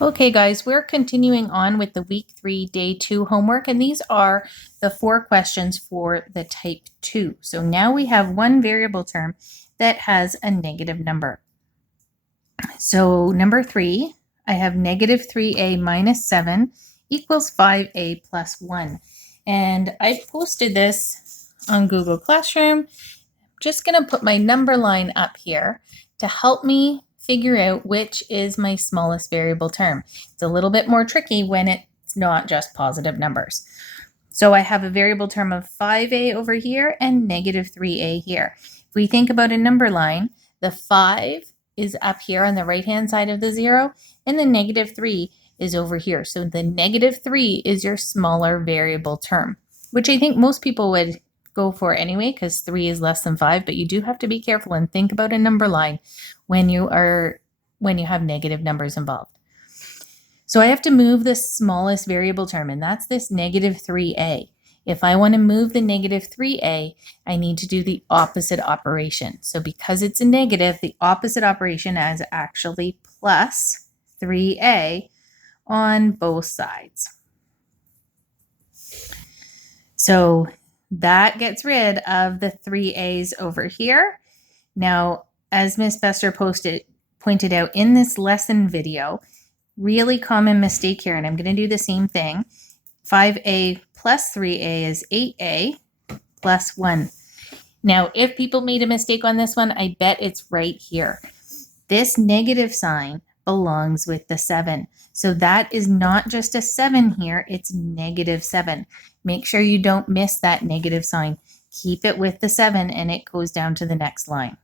Okay, guys, we're continuing on with the week 3, day 2 homework, and these are the 4 questions for the type 2. So now we have one variable term that has a negative number. So number 3, I have negative 3a minus 7 equals 5a plus 1. And I posted this on Google Classroom. Just going to put my number line up here to help me figure out which is my smallest variable term. It's a little bit more tricky when it's not just positive numbers. So I have a variable term of 5a over here and negative 3a here. If we think about a number line, the 5 is up here on the right-hand side of the 0, and the negative 3 is over here. So the negative 3 is your smaller variable term, which I think most people would go for anyway because 3 is less than 5, but you do have to be careful and think about a number line when you have negative numbers involved. So I have to move the smallest variable term, and that's this negative 3a. If I want to move the negative 3a, I need to do the opposite operation. So because it's a negative, the opposite operation is actually plus 3a on both sides. So that gets rid of the 3a's over here. Now, as Miss Bester pointed out in this lesson video, really common mistake here, and I'm going to do the same thing. 5a plus 3a is 8a plus 1. Now, if people made a mistake on this one, I bet it's right here. This negative sign belongs with the 7. So that is not just a 7 here, it's negative 7. Make sure you don't miss that negative sign. Keep it with the 7 and it goes down to the next line.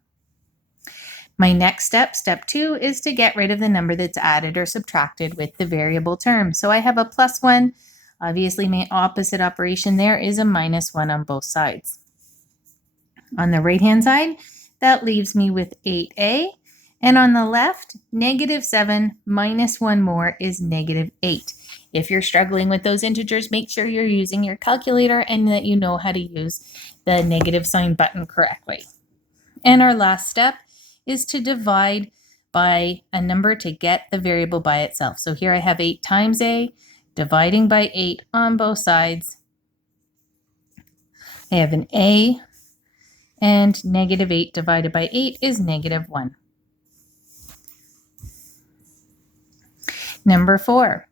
My next step, step 2, is to get rid of the number that's added or subtracted with the variable term. So I have a plus 1. Obviously, my opposite operation there is a minus 1 on both sides. On the right-hand side, that leaves me with 8a. And on the left, negative 7 minus 1 more is negative 8. If you're struggling with those integers, make sure you're using your calculator and that you know how to use the negative sign button correctly. And our last step is to divide by a number to get the variable by itself. So here I have 8 times a, dividing by 8 on both sides. I have an a, and negative 8 divided by 8 is negative 1. Number 4.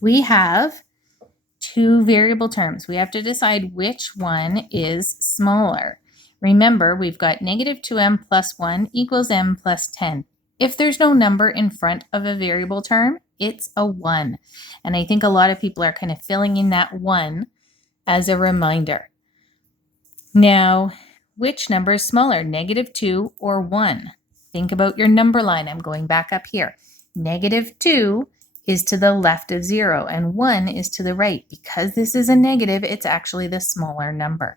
We have 2 variable terms. We have to decide which one is smaller. Remember, we've got negative 2m plus 1 equals m plus 10. If there's no number in front of a variable term, it's a 1. And I think a lot of people are kind of filling in that 1 as a reminder. Now, which number is smaller, negative 2 or 1? Think about your number line. I'm going back up here. Negative 2 is to the left of 0 and 1 is to the right. Because this is a negative, it's actually the smaller number.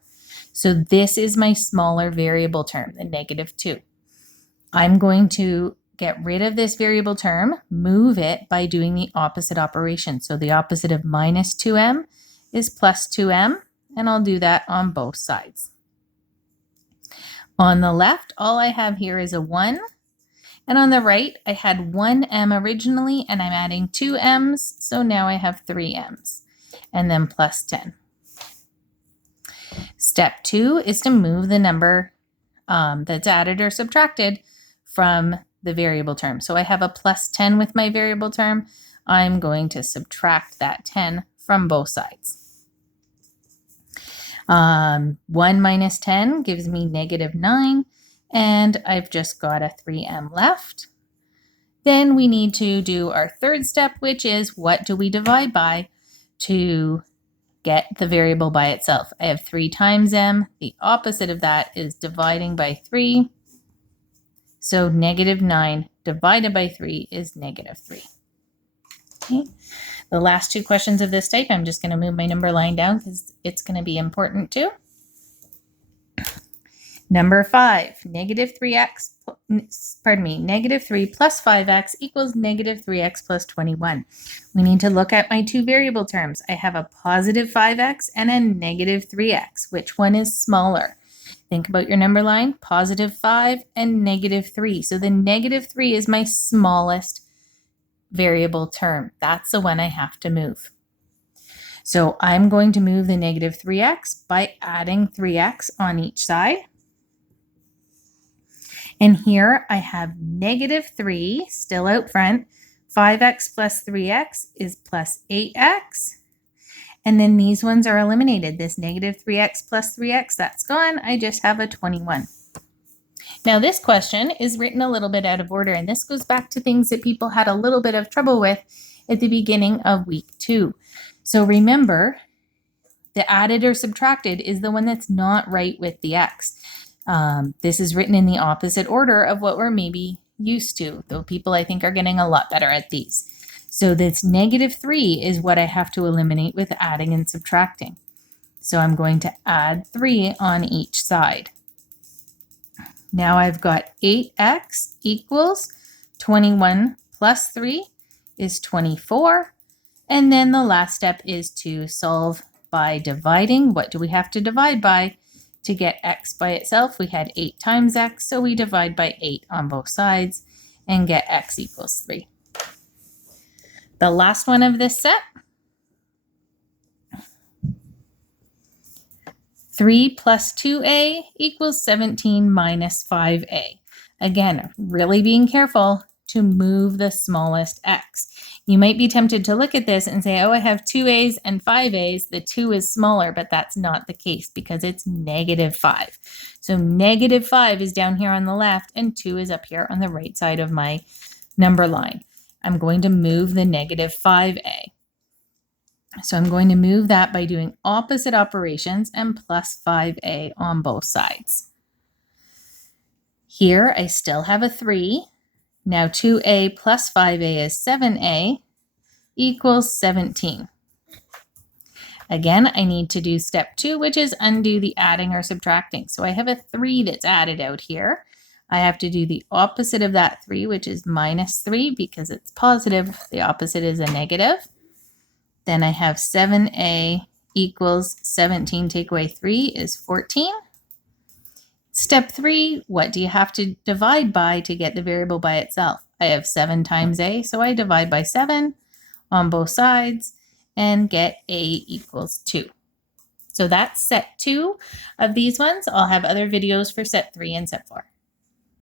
So this is my smaller variable term, the negative 2. I'm going to get rid of this variable term, move it by doing the opposite operation. So the opposite of minus 2m is plus 2m, and I'll do that on both sides. On the left, all I have here is a 1. And on the right, I had 1m originally, and I'm adding 2 m's, so now I have 3 m's, and then plus 10. Step 2 is to move the number that's added or subtracted from the variable term. So I have a plus 10 with my variable term. I'm going to subtract that 10 from both sides. 1 minus 10 gives me negative 9, and I've just got a 3m left. Then we need to do our third step, which is what do we divide by to get the variable by itself. I have 3 times m. The opposite of that is dividing by 3. So negative 9 divided by 3 is negative 3. Okay. The last 2 questions of this type, I'm just going to move my number line down because it's going to be important too. Number 5, negative 3 plus 5x equals negative 3x plus 21. We need to look at my 2 variable terms. I have a positive 5x and a negative 3x. Which one is smaller? Think about your number line, positive 5 and negative 3. So the negative 3 is my smallest variable term. That's the one I have to move. So I'm going to move the negative 3x by adding 3x on each side. And here I have negative 3 still out front. 5x plus 3x is plus 8x. And then these ones are eliminated. This negative 3x plus 3x, that's gone. I just have a 21. Now this question is written a little bit out of order, and this goes back to things that people had a little bit of trouble with at the beginning of week 2. So remember, the added or subtracted is the one that's not right with the x. This is written in the opposite order of what we're maybe used to, though people I think are getting a lot better at these. So this negative 3 is what I have to eliminate with adding and subtracting. So I'm going to add 3 on each side. Now I've got 8x equals 21 plus 3 is 24. And then the last step is to solve by dividing. What do we have to divide by? To get x by itself, we had 8 times x, so we divide by 8 on both sides and get x equals 3. The last one of this set, 3 plus 2a equals 17 minus 5a. Again, really being careful to move the smallest x. You might be tempted to look at this and say, oh, I have 2a's and 5a's. The 2 is smaller, but that's not the case because it's negative 5. So negative 5 is down here on the left and 2 is up here on the right side of my number line. I'm going to move the negative 5a. So I'm going to move that by doing opposite operations and plus 5a on both sides. Here I still have a 3. Now 2a plus 5a is 7a equals 17. Again, I need to do step 2, which is undo the adding or subtracting. So I have a 3 that's added out here. I have to do the opposite of that 3, which is minus 3 because it's positive. The opposite is a negative. Then I have 7a equals 17 take away 3 is 14. Step 3, what do you have to divide by to get the variable by itself? I have 7 times a, so I divide by 7 on both sides and get a equals 2. So that's set 2 of these ones. I'll have other videos for set 3 and set 4.